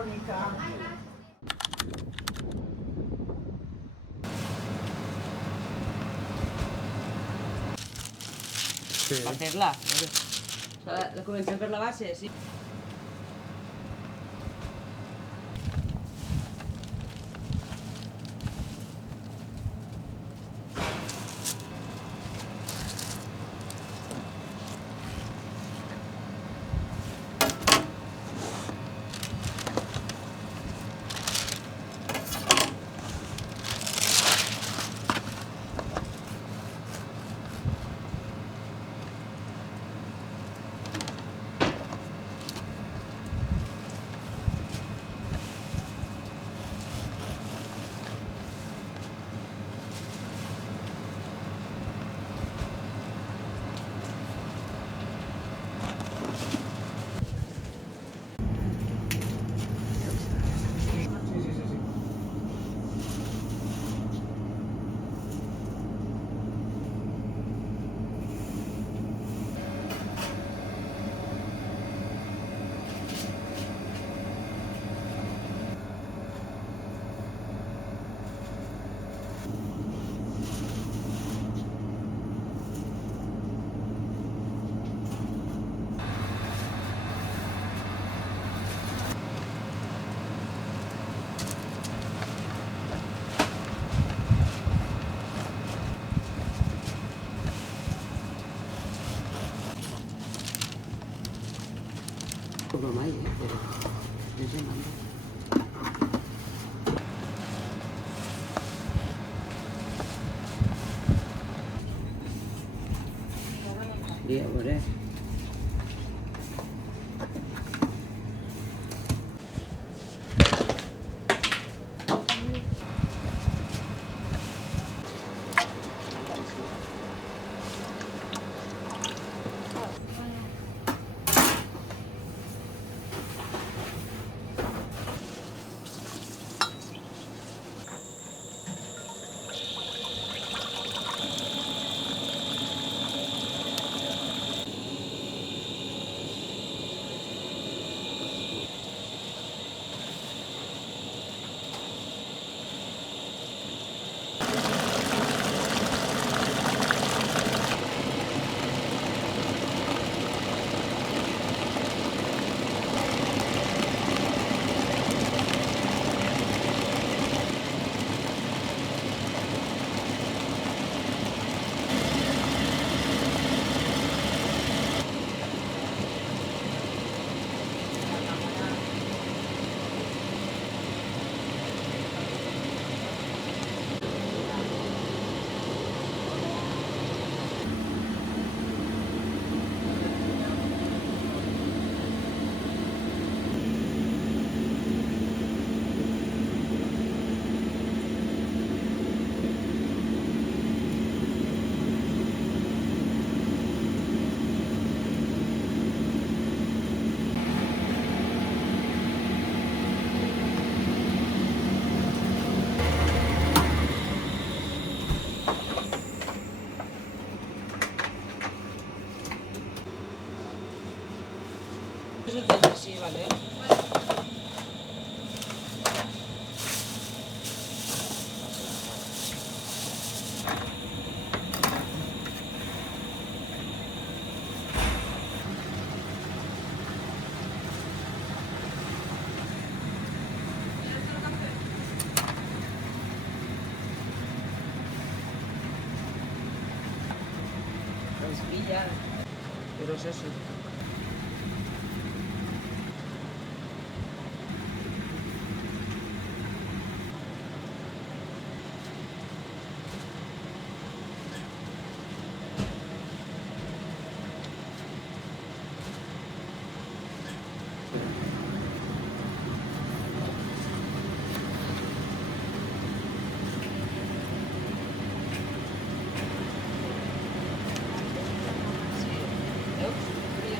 telefónica. Sí. Per fer-la. O sigui, comencem per la base, sí. Cobro mai, però és demanda. Sí, a veure. Sí, vale. Pues pilla, pero es eso. Sí, veus?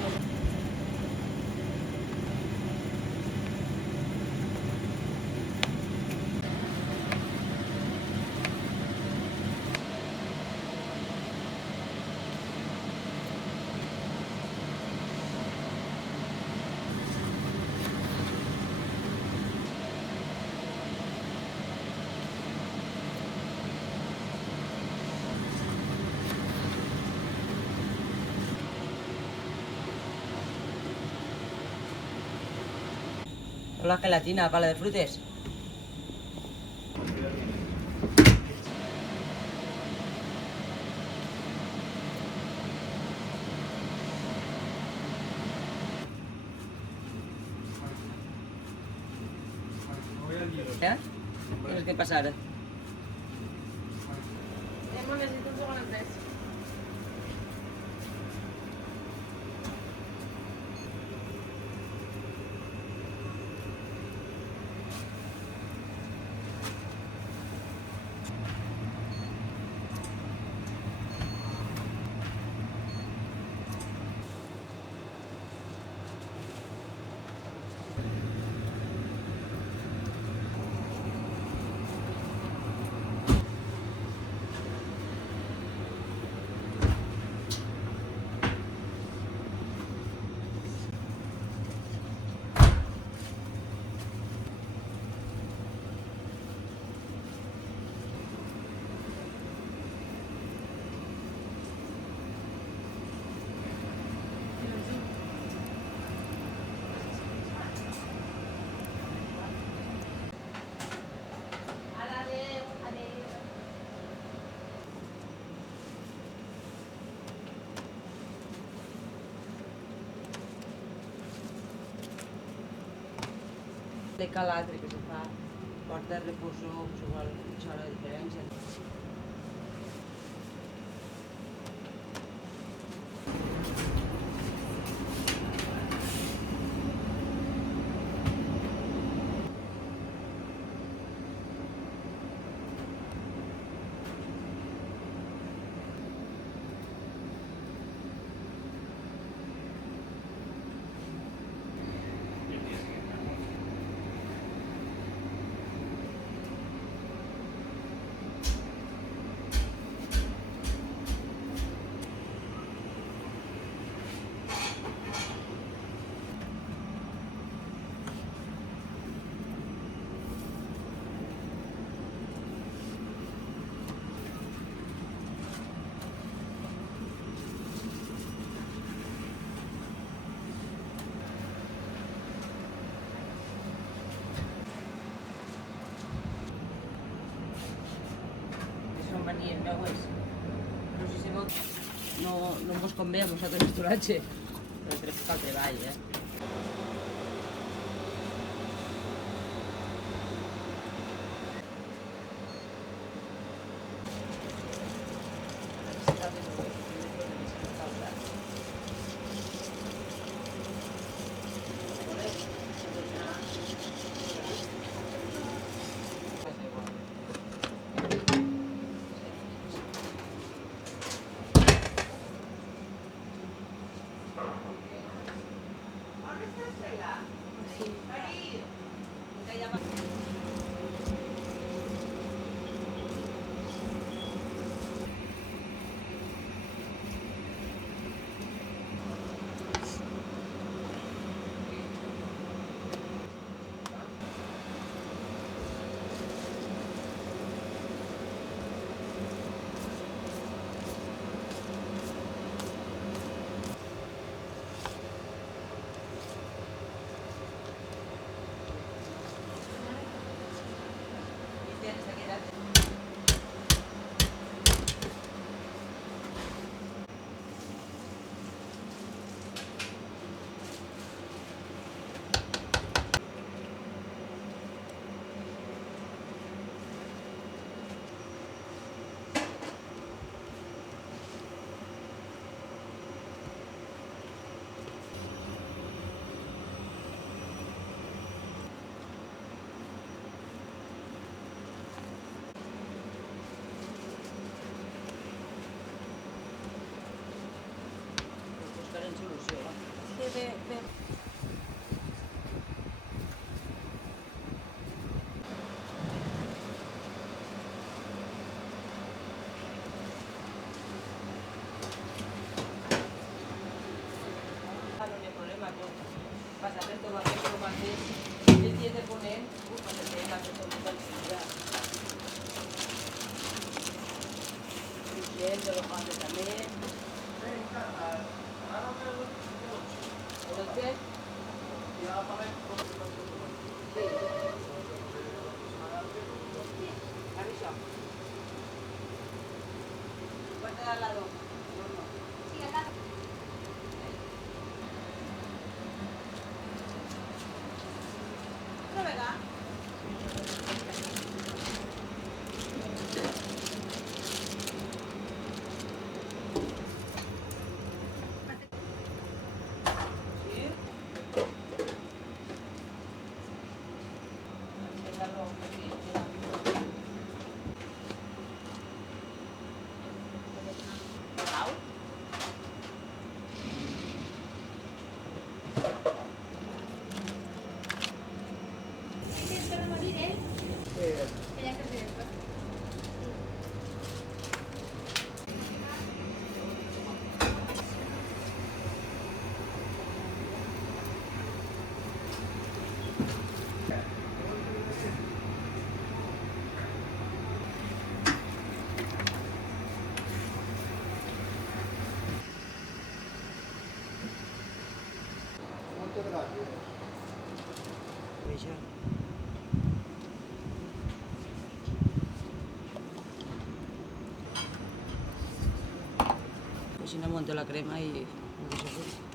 La gelatina, para la de frutes. ¿Eh? Tienes que pasar. Necesito un segundo tres. De l'altre que se fa porta de reposo, igual, això la diferència. Venien veues. No sé si veu... No mos convé a nosaltres esturatge, però crec que cal treball, Pasa per tot aquest formatge, el dia de ponent, quan es veia que tot el dia. Gent, de l'ofante també. El què? al lado. Sí, al lado. ¿No, verdad? Sí. Déjalo, sí, sí. Au. ¿Ese es para morir él? Quería que se después. Pues ya. Pues si no monto la crema y no se puede.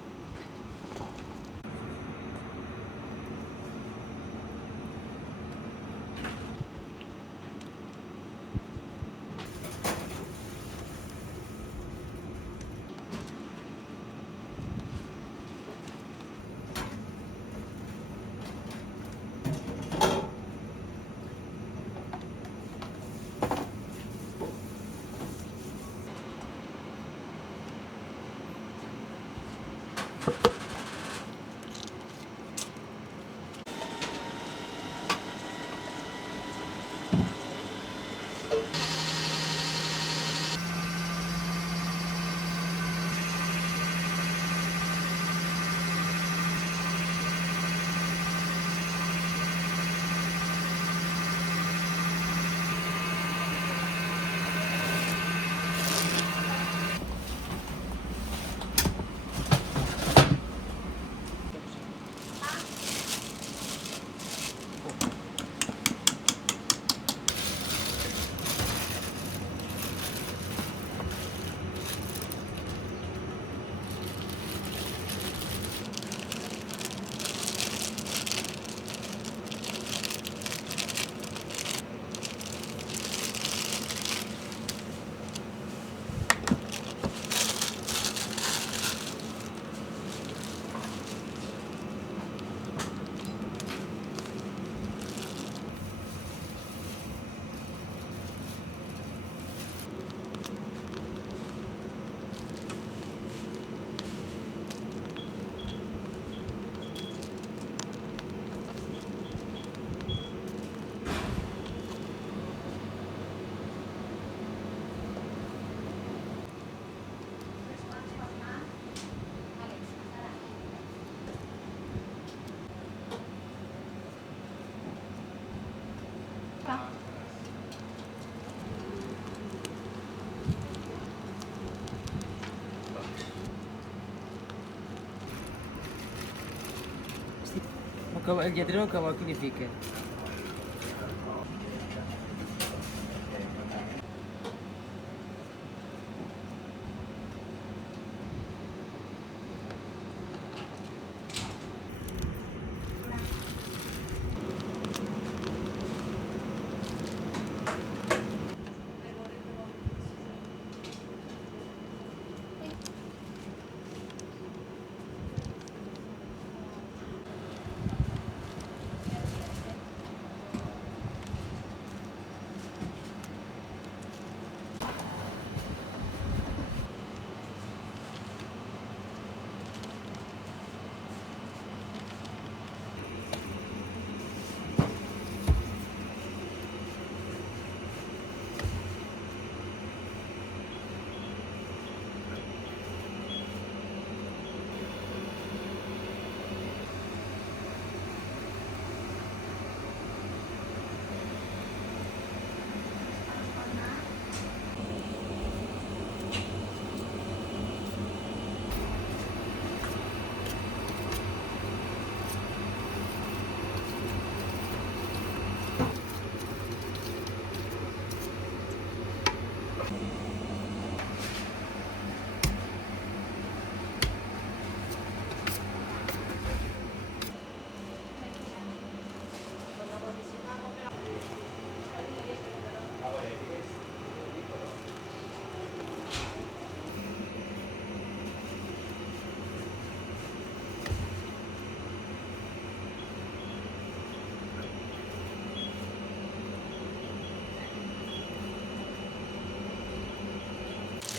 El lletrero que vol que li fique.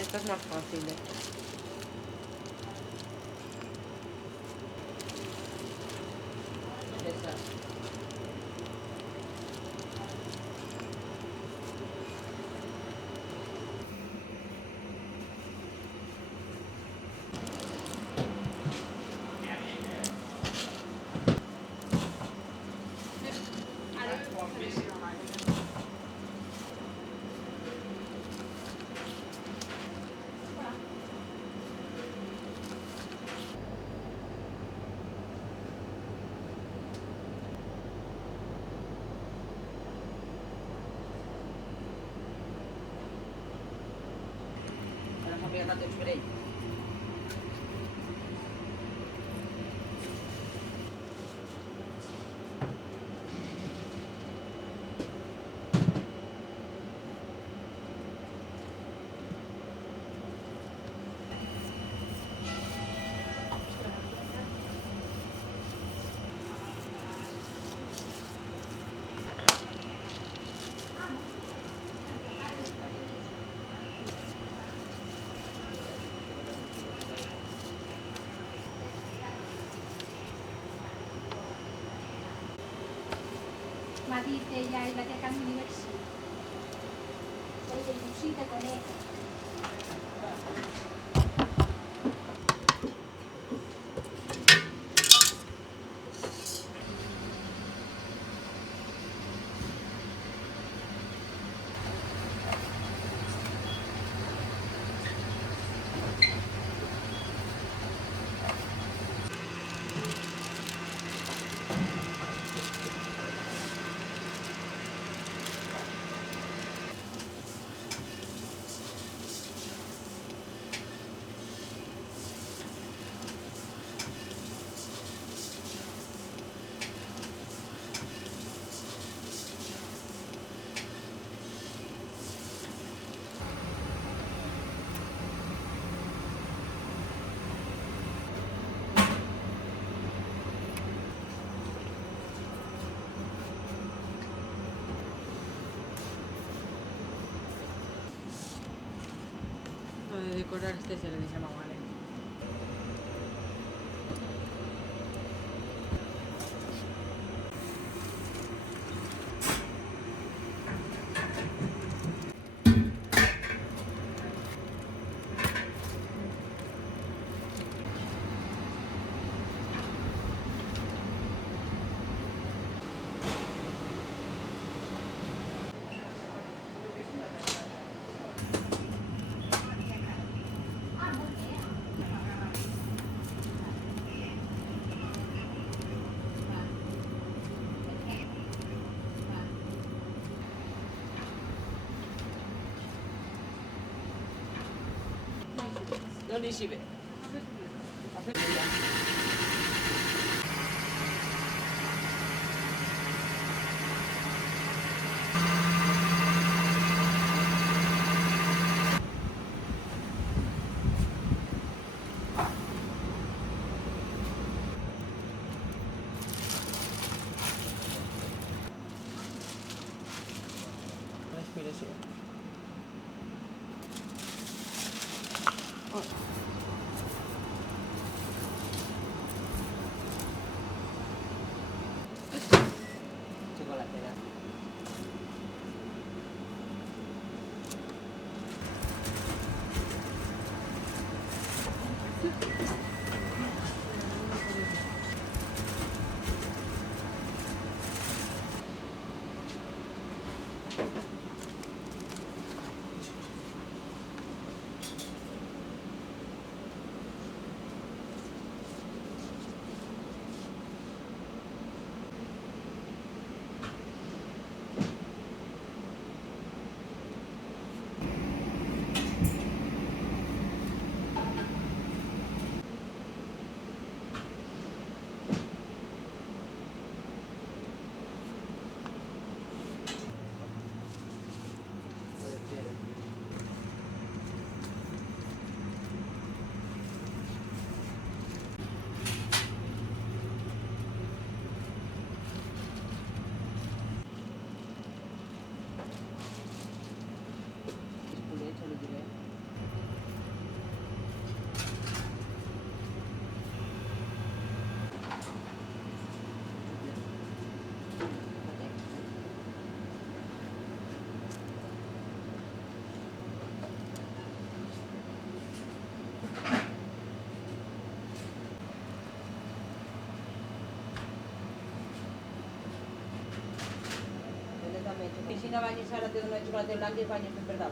Esta es más fácil, ¿eh? Esas. Ahora se aplica tanto spray. Ma dite gli hai la cambio diversi. Poi le uscite con le Lo de decorar este se le llama mal, ¿eh? Non li si vede. Respiració. Chocolatera. Y si no bañes ahora te doy una chocolate blanca y bañes en verdad.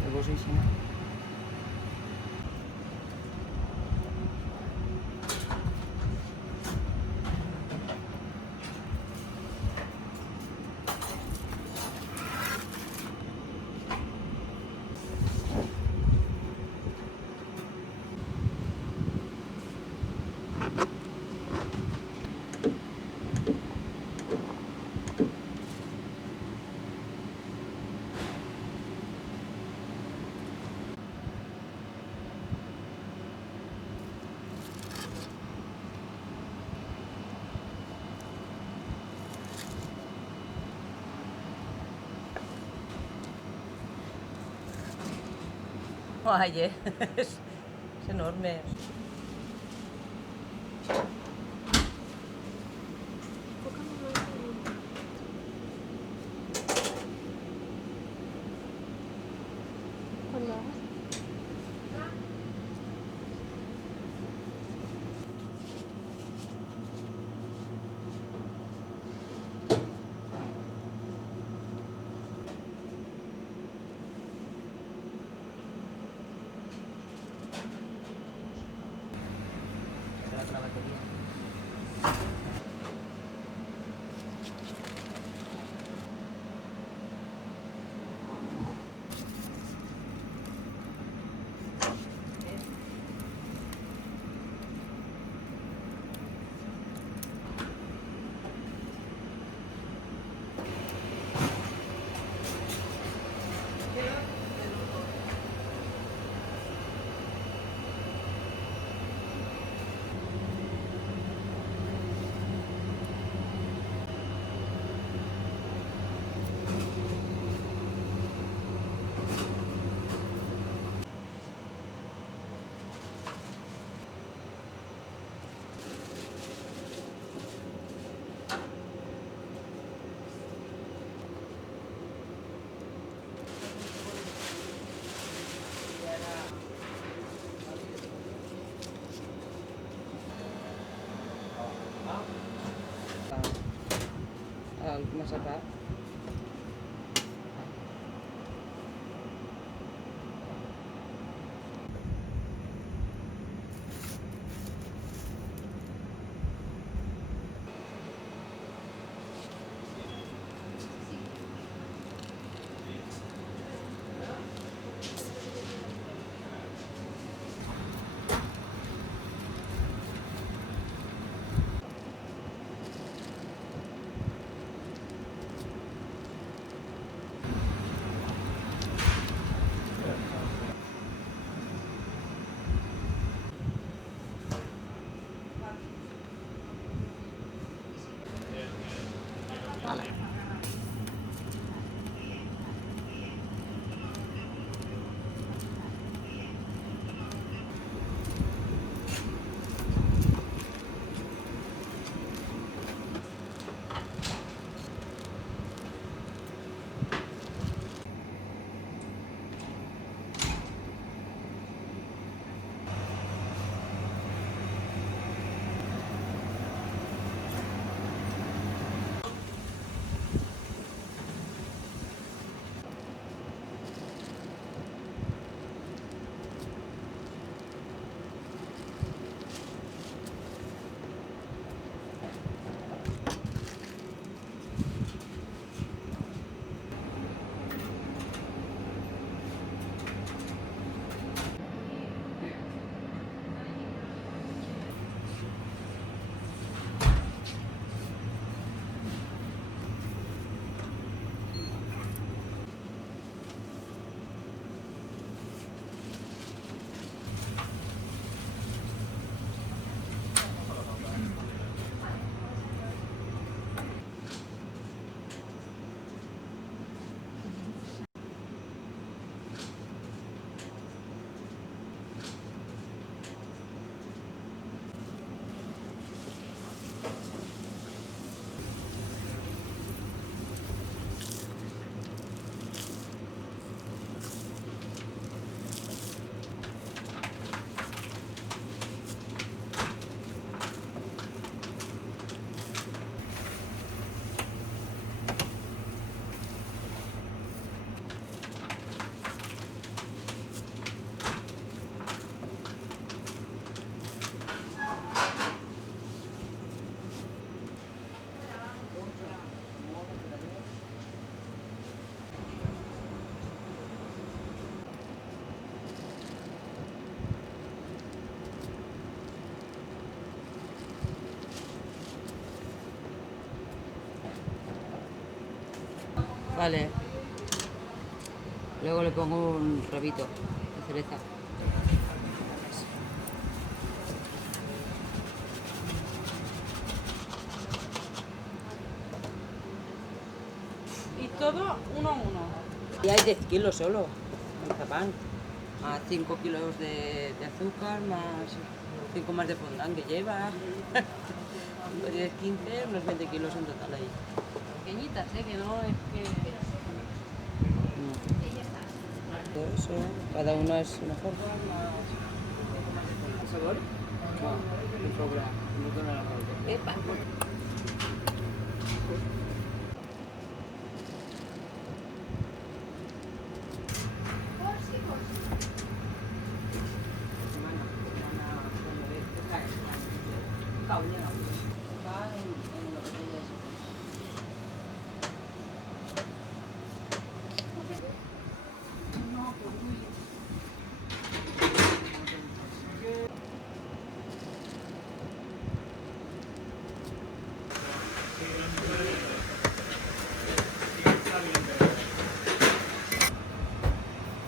Nervosísima. Ay, es enorme. La batería. Al massacrar. Vale. Luego le pongo un rabito de cereza. Y todo uno a uno. Y hay 10 kilos solo, mazapán. Más 5 kilos de azúcar, más 5 más de fondant que lleva. 10, 15, unos 20 kilos en total ahí. Pequeñitas, que no es que... Todo eso, cada una es una forma más... ¿Sabor? No, me sobra, no tengo la parte. Epa.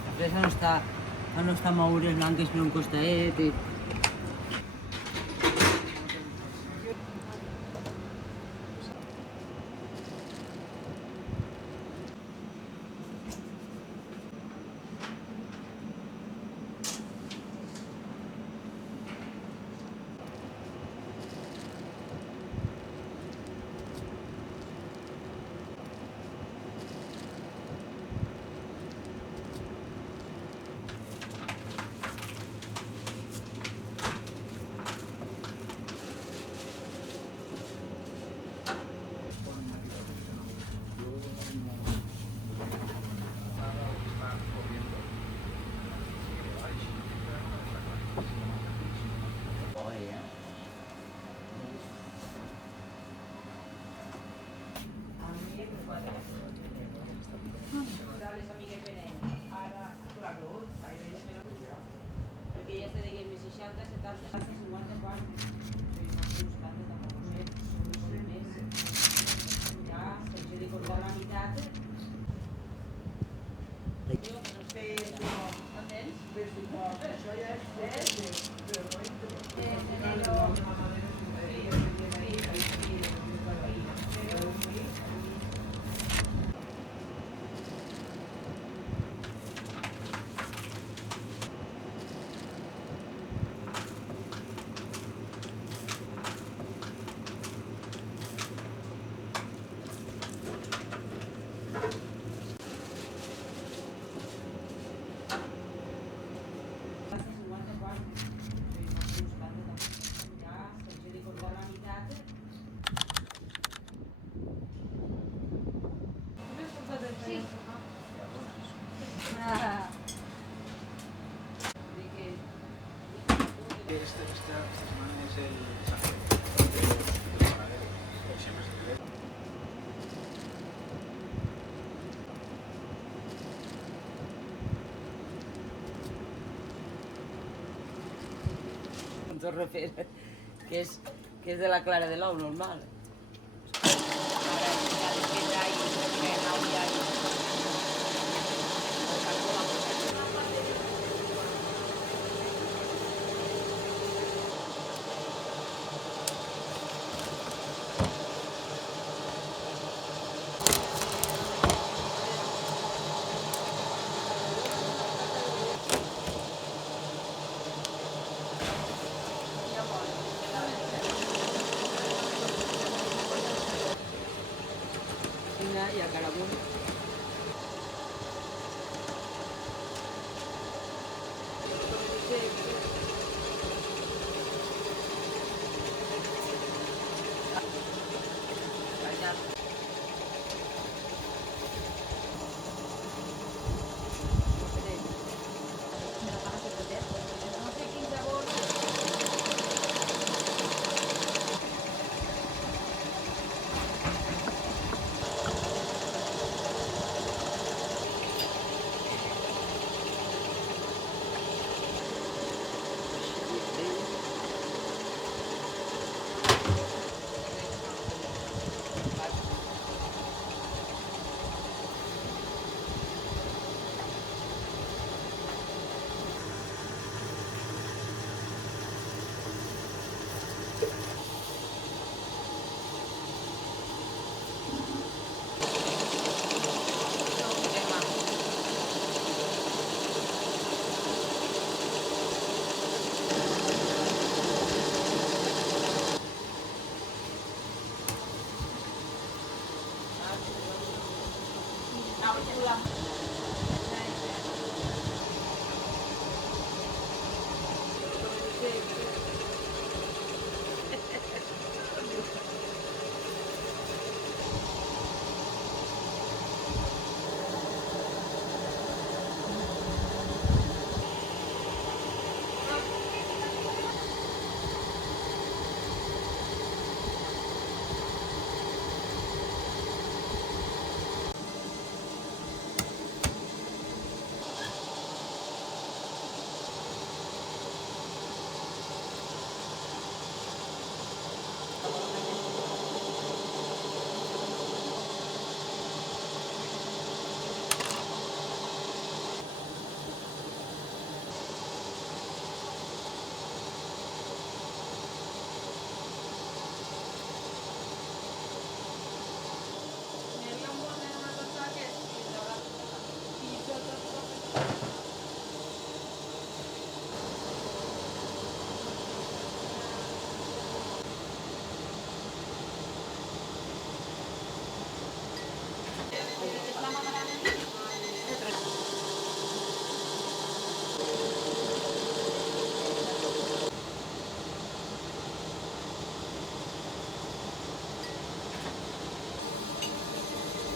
La fresa no està madures blanques per un costadet i... Perquè ja sé que més 60, 70, 50, 40. Ja, se li corta la meitat. Esta semana es el desafío. Siempre se cree. Un torrefer, que és de la clara de l'ou, normal. I a caramull.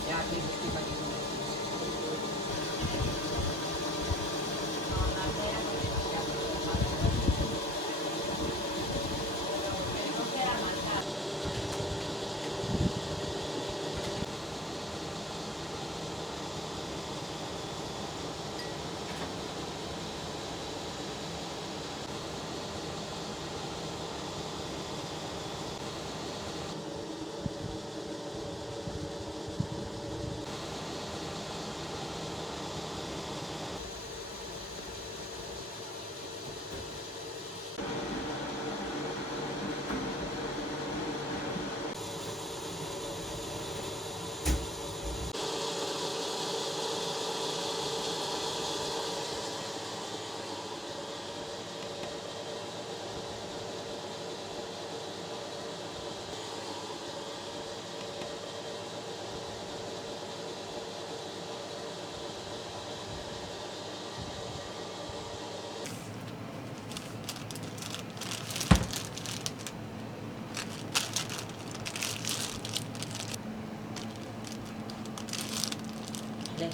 Ya, aquí, aquí. Vale.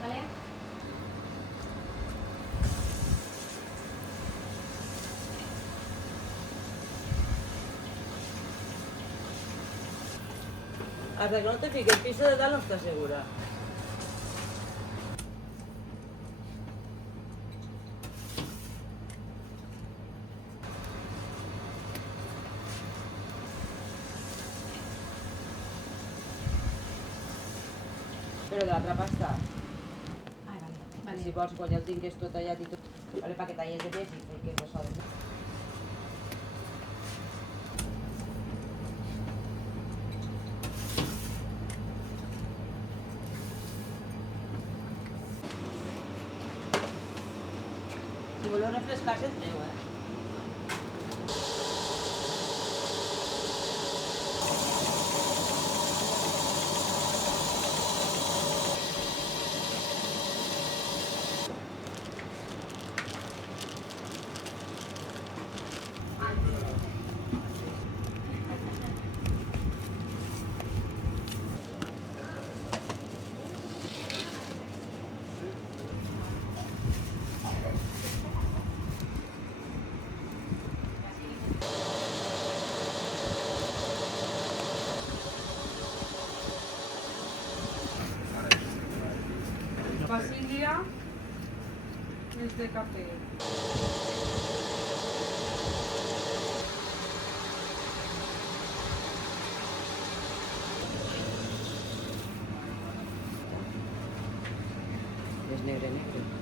¿Vale? Hasta que no te fique el piso de tal no estás segura. Però de l'altra pasta, Vale. si vols, quan ja el tingués tot tallat i tot, vale, perquè talles de més i perquè no s'ha de... Si voleu refrescar-se, entreu, Basilia es de café. Es negre, negre.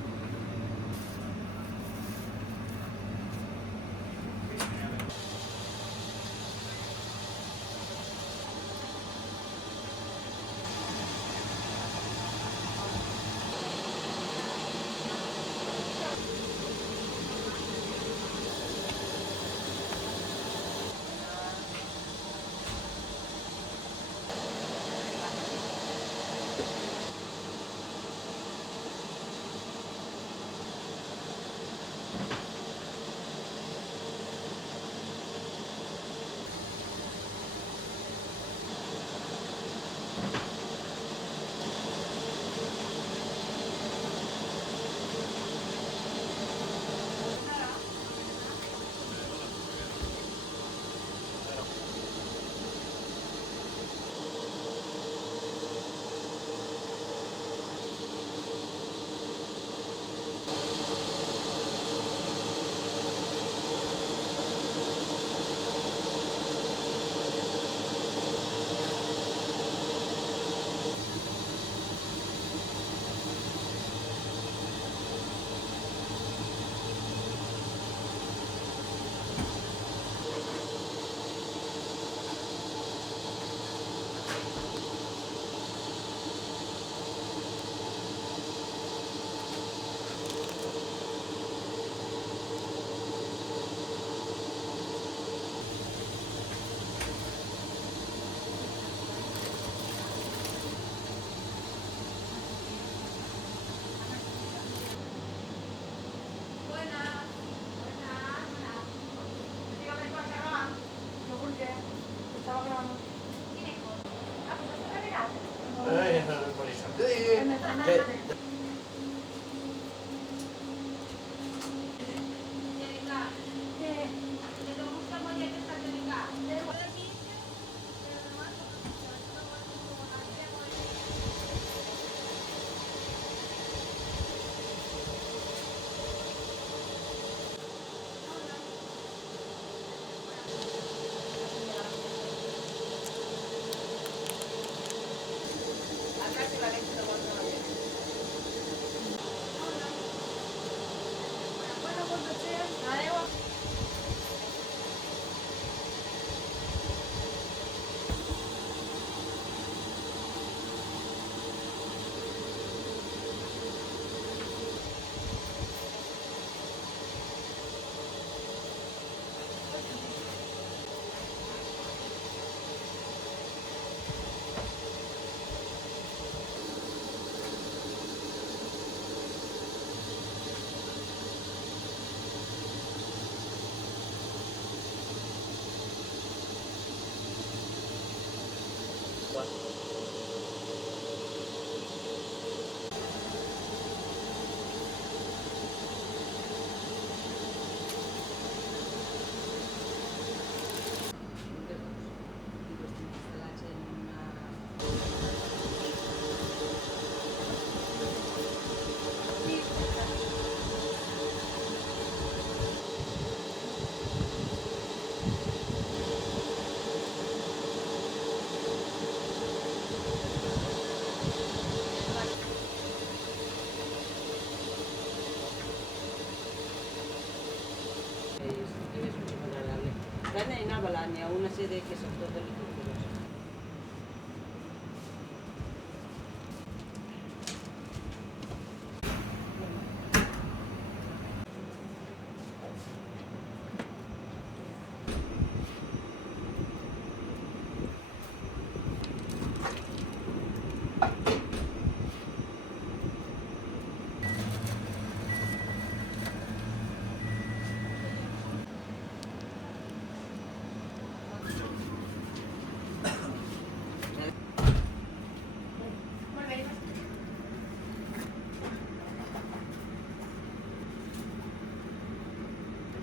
Carne in Avalagna ha una sede che sono totalmente diverse.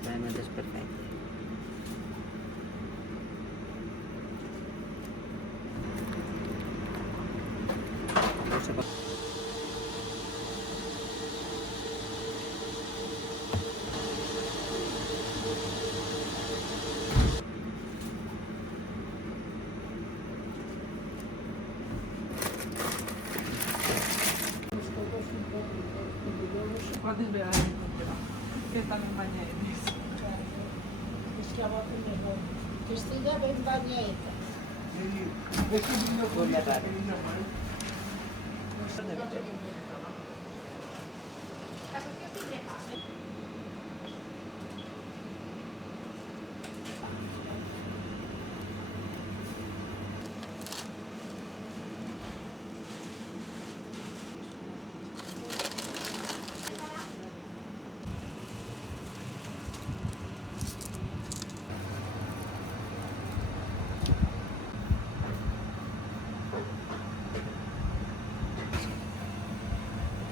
Realmente es perfecto. No sé por- ràtios vegades que estan en banyeres. És que a vegades mejor. Que estigui ben banyeta. Pues més raro.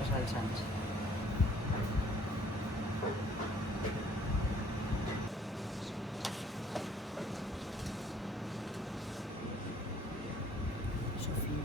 Passar els anys. Sofia.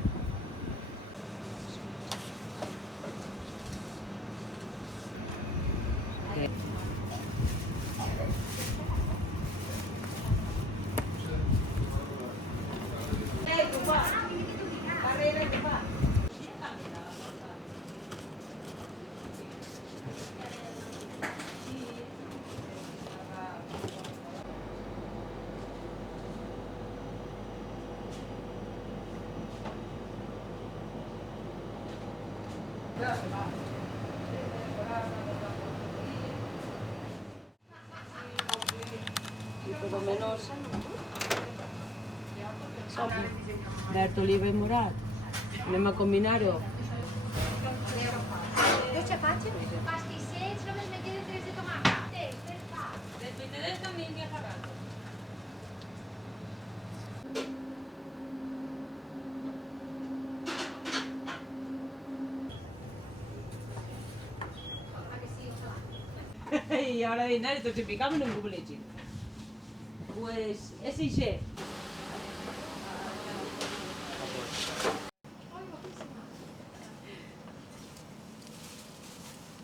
Y por lo menos verd, oliva i morat. Anem a combinar-ho. Yo chapache, pastisets, només me queden 3 de tomàquet. Les fruiteres també n'hi ha pagat. Y ahora dinar, esto se picamos en un Google Leche. Pues es Ixe.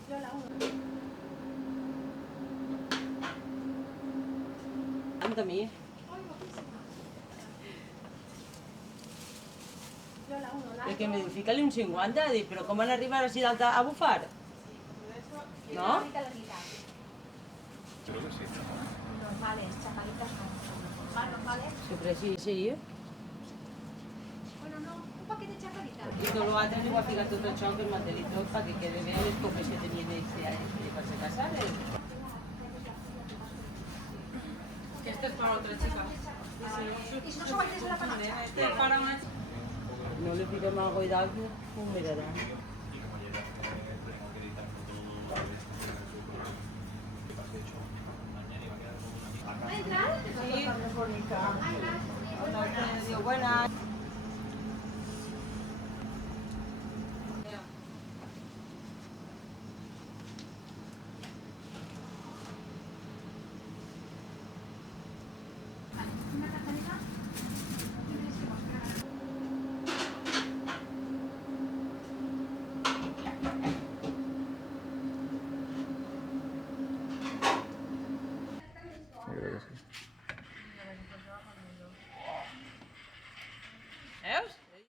Yo la uno. Anda, mi. Yo la uno, la El que me diu, fica-li un 50, dic, però com van arribar així d'alta a bufar? No? La mitad. Normales, chapaditas más normales. Sempre així, sí. Bueno, no, un paquet de chapaditas. I tot l'altre li ho ha ficat tot això que el mantelito perquè quede bé les copes que tenien ells per se casar. Esta es para otra chica. Y si no se va a hacer la panacha. Este es para una chica. No li fiquem algo i d'altre, ho mirarà. ¿Va a entrar? Sí. Diu, buenas.